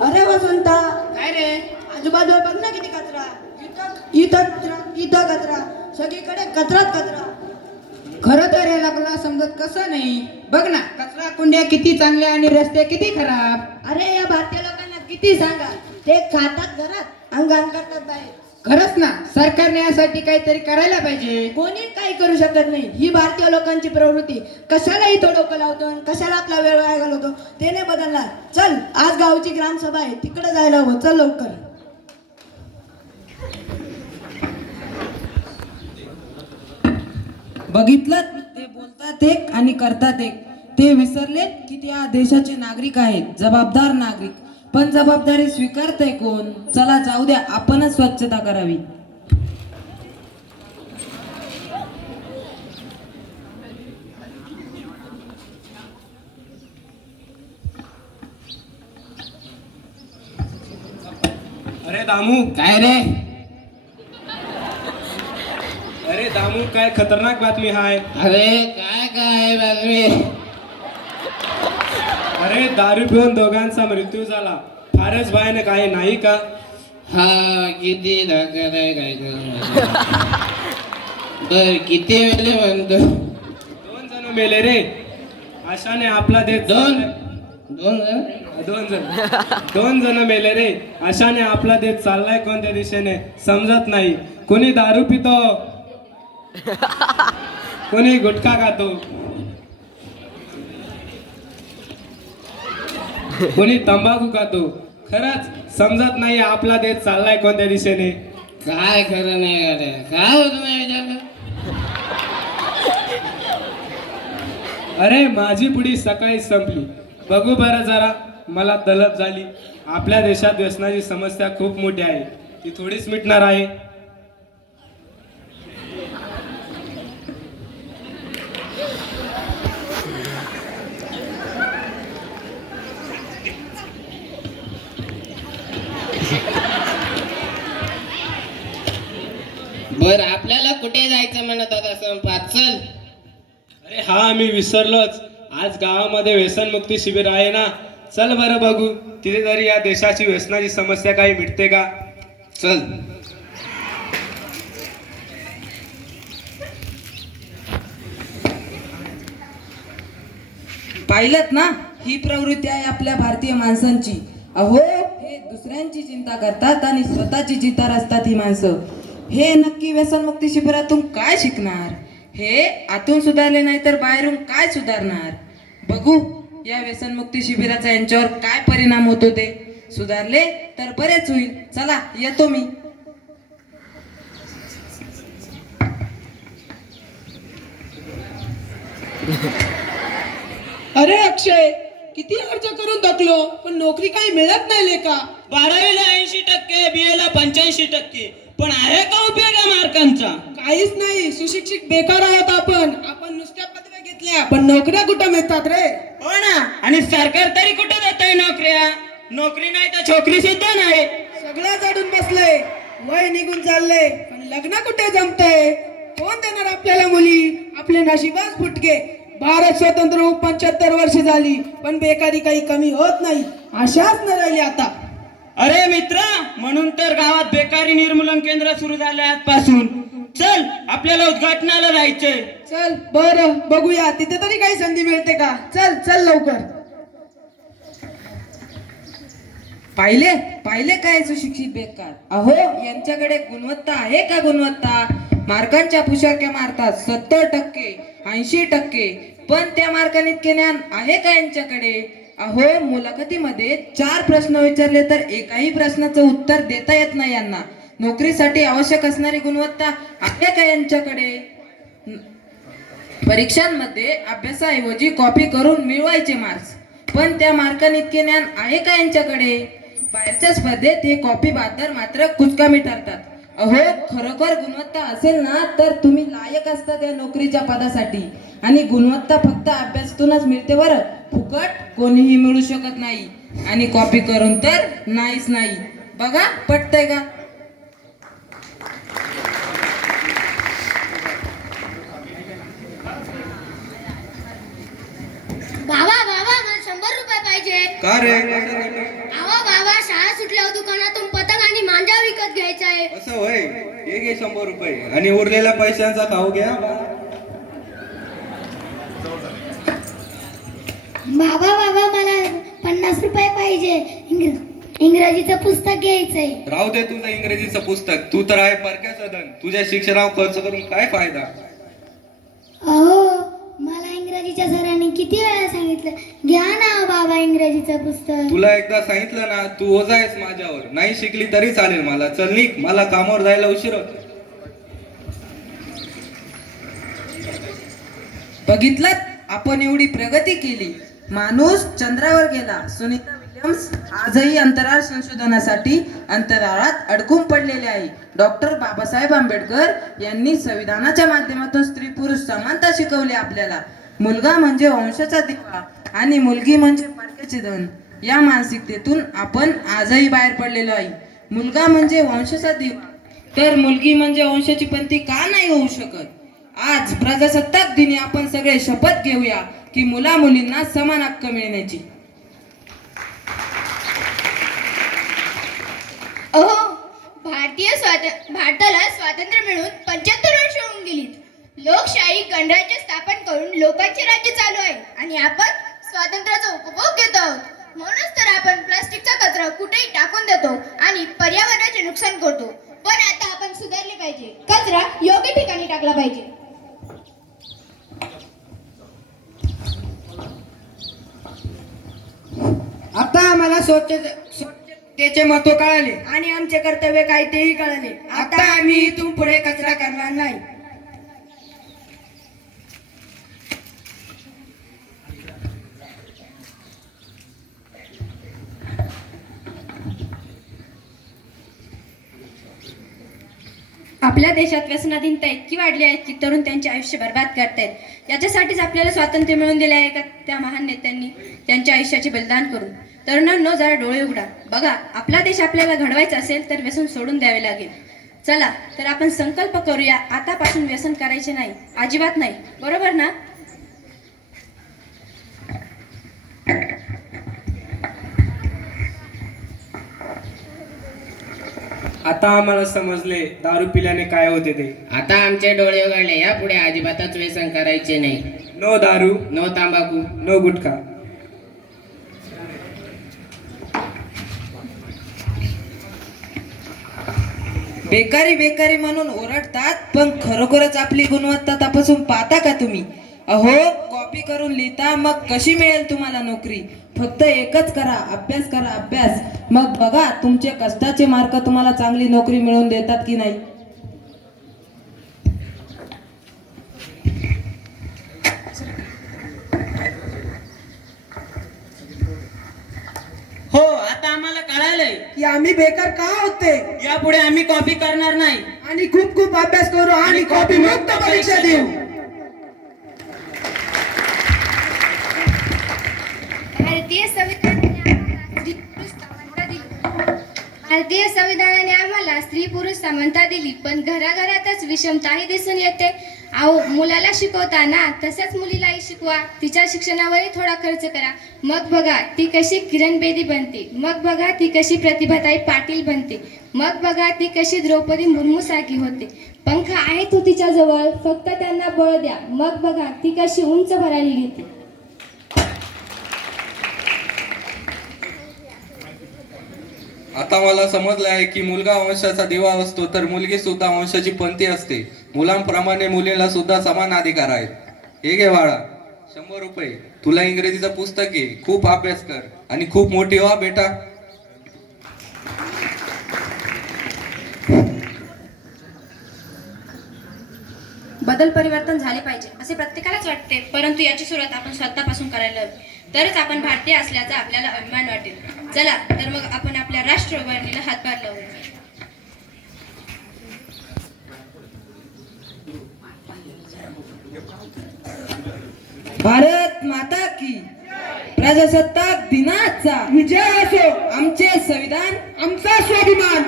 अरे वसंता काय रे? आजूबाजूला बघ ना किती कचरा. इथं इथं कचरा इथं कचरा. सगळीकडे कचराच कचरा. खरं तर हे लागला समजत कसं नाही? बघ ना कचरा कुंड्या किती चांगल्या आणि रस्ते किती खराब. अरे या भारतीय लोकांना किती सांगा? ते खातात घरात अंगान करतात बाहेर. खरंच ना सरकारने यासाठी काहीतरी करायला पाहिजे. कोणी काही करू शकत नाही. ही भारतीय लोकांची प्रवृत्ती. कशाला इथं डोकं लावतो आणि कशाला आपला वेळ वाया घालवतो ते नाही बदलणार. चल आज गावची ग्रामसभा आहे. तिकडे जायला हवं. चल लवकर. बघितलं ते बोलतात एक आणि करतात एक. ते विसरलेत की ते या देशाचे नागरिक आहेत. जबाबदार नागरिक. पण जबाबदारी स्वीकारतय कोण? चला जाऊ द्या आपणच स्वच्छता करावी. अरे दामू काय रे? अरे दामू काय खतरनाक बातमी हाय. अरे काय काय बातमी? अरे दारू पिऊन दोघांचा मृत्यू झाला. फारच भयानक आहे नाही का? हा किती आहे काय बर किती वेळे म्हणतो? दोन जण मेले रे. आशाने आपला देश दोन? दोन जण? दोन जण. दोन जण मेले रे. आशाने आपला देश चाललाय कोणत्या दिशेने? समजत नाही. कोणी दारू पितो? कोणी गुटखा खातो? कोणी तंबाखू खातो. खरंच समजत नाही आपला देश चाललाय कोणत्या दिशेने. काय खरं नाही अरे काय होत नाही विचारलं अरे माझी पुढी सकाळी संपली. बघू बरं जरा. मला तलप झाली. आपल्या देशात व्यसनाची समस्या खूप मोठी आहे. ती थोडीच मिटणार आहे. बर आपल्याला कुठे जायचं म्हणत होता संपात चल. अरे हा मी विसरलोच. आज गावामध्ये व्यसनमुक्ती शिबिर आहे ना? चल बरं बघू. तिथे तरी या देशाची व्यसनाची समस्या काही मिटते का? चल. पाहिलं ना? ही प्रवृत्ती आहे आपल्या भारतीय माणसांची. अहो हे दुसऱ्यांची चिंता करतात आणि स्वतःची चिंता असतात ही माणसं. हे नक्की व्यसनमुक्ती शिबिरातून काय शिकणार? हे आतून सुधारले नाही तर बाहेरून काय सुधारणार? बघू या व्यसनमुक्ती शिबिराचा यांच्यावर काय परिणाम होतो ते. सुधारले तर बरेच होईल. चला येतो मी. अरे अक्षय किती अर्ज करून थकलो पण नोकरी काही मिळत नाही लेका. बारावीला ऐंशी टक्के बी एला पंच्याऐंशी टक्के. पण आहे का उपयोग या मार्कांचा? काहीच नाही. सुशिक्षित बेकार आहोत आपण. आपण नुसत्या पदव्या घेतल्या पण नोकऱ्या कुठं मिळतात रे? हो ना. आणि सरकार तरी कुठे देत आहे नोकऱ्या? नोकरी नाही तर छोकरी सुद्धा नाही. सगळं जडून बसलंय. वय निघून चाललंय. पण लग्न कुठे जमतंय? कोण देणार आपल्याला मुली? आपले नशिबाच फुटके. भारत स्वतंत्र होऊन पंच्याहत्तर वर्ष झाली पण बेकारी काही कमी होत नाही. अशाच न राहिली आता. अरे मित्र म्हणून तर गावात बेकारी निर्मूलन केंद्र सुरू झालं आजपासून. चल आपल्याला उद्घाटनाला जायचंय. चल बर बघूया. तिथे तरी काही संधी मिळते का? चल चल लवकर. पाहिले? पाहिले काय सुशिक्षित बेकार? अहो यांच्याकडे गुणवत्ता आहे का गुणवत्ता? मार्कांच्या पुशारक्या मारतात सत्तर टक्के ऐंशी टक्के. पण त्या मार्काने ज्ञान आहे का यांच्याकडे? अहो मुलाखतीमध्ये चार प्रश्न विचारले तर एकाही प्रश्नाचं उत्तर देता येत नाही यांना. नोकरीसाठी आवश्यक असणारी गुणवत्ता आहे का यांच्याकडे? परीक्षांमध्ये अभ्यासाऐवजी कॉपी करून मिळवायचे मार्क्स. पण त्या मार्काने इतके ज्ञान आहे का यांच्याकडे? बाहेरच्या स्पर्धेत हे कॉपी बादर मात्र कुचकामी ठरतात अहो खरोखर गुणवत्ता असेल ना तर तुम्ही लायक असता त्या नोकरीच्या पदासाठी. आणि गुणवत्ता फक्त अभ्यासातूनच मिळते बरं. फुकट कोणीही मिळू शकत नाही. आणि कॉपी करून तर नाहीच नाही. बघा पटतंय का? बाबा बाबा मला शंभर रुपये पाहिजे. का रे? अहो बाबा आपल्या दुकानातून पतंग आणि मांजा विकत घ्यायचा आहे? असं होय. हे घे शंभर रुपये. आणि उरलेल्या पैशांचा खाऊ घ्या. बाबा बाबा मला पन्नास रुपये पाहिजे. इंग्र- इंग्रजीचं पुस्तक घ्यायचंय. राहू दे तुझं इंग्रजीचं पुस्तक. तू तर आहे परक्या सदन. तुझ्या शिक्षणावर खर्च करून काय फायदा? अहो मला इंग्रजीच्या सरांनी किती वेळा सांगितलं घ्या ना बाबा इंग्रजीचं पुस्तक. तुला एकदा सांगितलं ना तू ओझा आहेस माझ्यावर. नाही शिकली तरी चालेल मला. चल निघ. मला कामावर जायला उशीर होतो. बघितलं? आपण एवढी प्रगती केली. माणूस चंद्रावर गेला. सुनीता विल्यम्स आजही अंतराळ संशोधनासाठी अंतराळात अडकून पडलेले आहे. डॉक्टर बाबासाहेब आंबेडकर यांनी संविधानाच्या माध्यमातून स्त्री पुरुष समानता शिकवली आपल्याला. मुलगा म्हणजे वंशाचा दिवा आणि मुलगी म्हणजे पारख्याचे धन. या मानसिकतेतून आपण आजही बाहेर पडलेलो आहे. मुलगा म्हणजे वंशाचा दिवा. तर मुलगी म्हणजे वंशाची पंथी का नाही होऊ शकत? आज प्रजासत्ताक दिनी आपण सगळे शपथ घेऊया. की मुला मुलींना समान हक्क मिळण्याची. अहो भारतीय स्वात भारताला स्वातंत्र्य मिळून पंच्याहत्तर वर्ष होऊन गेली लोकशाही गणराज्य स्थापन करून लोकांचे राज्य चालू आहे आणि आपण स्वातंत्र्याचा उपभोग घेत आहोत. म्हणूनच तर आपण प्लास्टिकचा कचरा कुठेही टाकून देतो आणि पर्यावरणाचे नुकसान करतो. पण आता आपण सुधारले पाहिजे. कचरा योग्य ठिकाणी टाकला पाहिजे. आता आम्हाला स्वच्छ स्वच्छतेचे महत्त्व कळाले. आणि आमचे कर्तव्य काय तेही कळले. आता आम्ही इथून पुढे कचरा करणार नाही. आपल्या देशात व्यसनाधीनता इतकी वाढली आहे की तरुण त्यांचे आयुष्य बर्बाद करतायत. याच्यासाठीच आपल्याला स्वातंत्र्य मिळवून दिले आहे का त्या महान नेत्यांनी? त्यांच्या आयुष्याचे बलिदान करून. तरुणांनो जरा डोळे उघडा. बघा आपला देश आपल्याला घडवायचा असेल तर व्यसन सोडून द्यावे लागेल. चला तर आपण संकल्प करूया आतापासून व्यसन करायचे नाही अजिबात नाही. बरोबर ना? आता आम्हाला समजले दारू पिल्याने काय होते ते. आता आमचे डोळे उघडले या पुढे अजिबातच व्यसन करायचे नाही. नो दारू नो तांबाखू. नो गुटखा. बेकारी बेकारी म्हणून ओरडतात पण खरोखरच आपली गुणवत्ता तपासून पाहता का तुम्ही? अहो कॉपी करून लिहिता मग कशी मिळेल तुम्हाला नोकरी? फक्त एकच करा अभ्यास करा अभ्यास. मग बघा तुमचे कष्टाचे मार्क तुम्हाला चांगली नोकरी मिळवून देतात की नाही? हो आता आम्हाला कळालंय. की आम्ही बेकार का होते? यापुढे आम्ही कॉपी करणार नाही. आणि खूप खूप अभ्यास करू आणि कॉपी मुक्त परीक्षा देऊ. भारतीय संविधानाने आम्हाला स्त्री पुरुष समानता दिली. भारतीय संविधानाने आम्हाला स्त्री पुरुष समानता दिली पण घराघरातच विषमताही दिसून येते. अहो मुलाला शिकवताना तसंच मुलीलाही शिकवा तिच्या शिक्षणावरही थोडा खर्च करा. मग बघा ती कशी किरण बेदी बनते. मग बघा ती कशी प्रतिभाताई पाटील बनते. मग बघा ती कशी द्रौपदी मुर्मू सारखी होते. पंख आहे तो तिच्याजवळ फक्त त्यांना बळ द्या. मग बघा ती कशी उंच भरारी घेते. आता मला समजलं आहे की मुलगा वंशाचा दिवा असतो तर मुलगी सुद्धा वंशाची पंथी असते. मुलांप्रमाणे मुलीला सुद्धा समान अधिकार आहेत. हे घे बाळा. शंभर रुपये. तुला इंग्रजीचं पुस्तक घे खूप अभ्यास कर. आणि खूप मोठी व्हा बेटा. बदल परिवर्तन झाले पाहिजे असे प्रत्येकालाच वाटते. परंतु याची सुरुवात आपण स्वतःपासून करायला हवी. तरच आपण भारतीय असल्याचा आपल्याला अभिमान वाटेल. चला तर मग आपण आपल्या राष्ट्र उभारणीला हातभार लावूया भारत माता की प्रजासत्ताक दिनाचा विजय असो आमचे संविधान आमचा स्वाभिमान.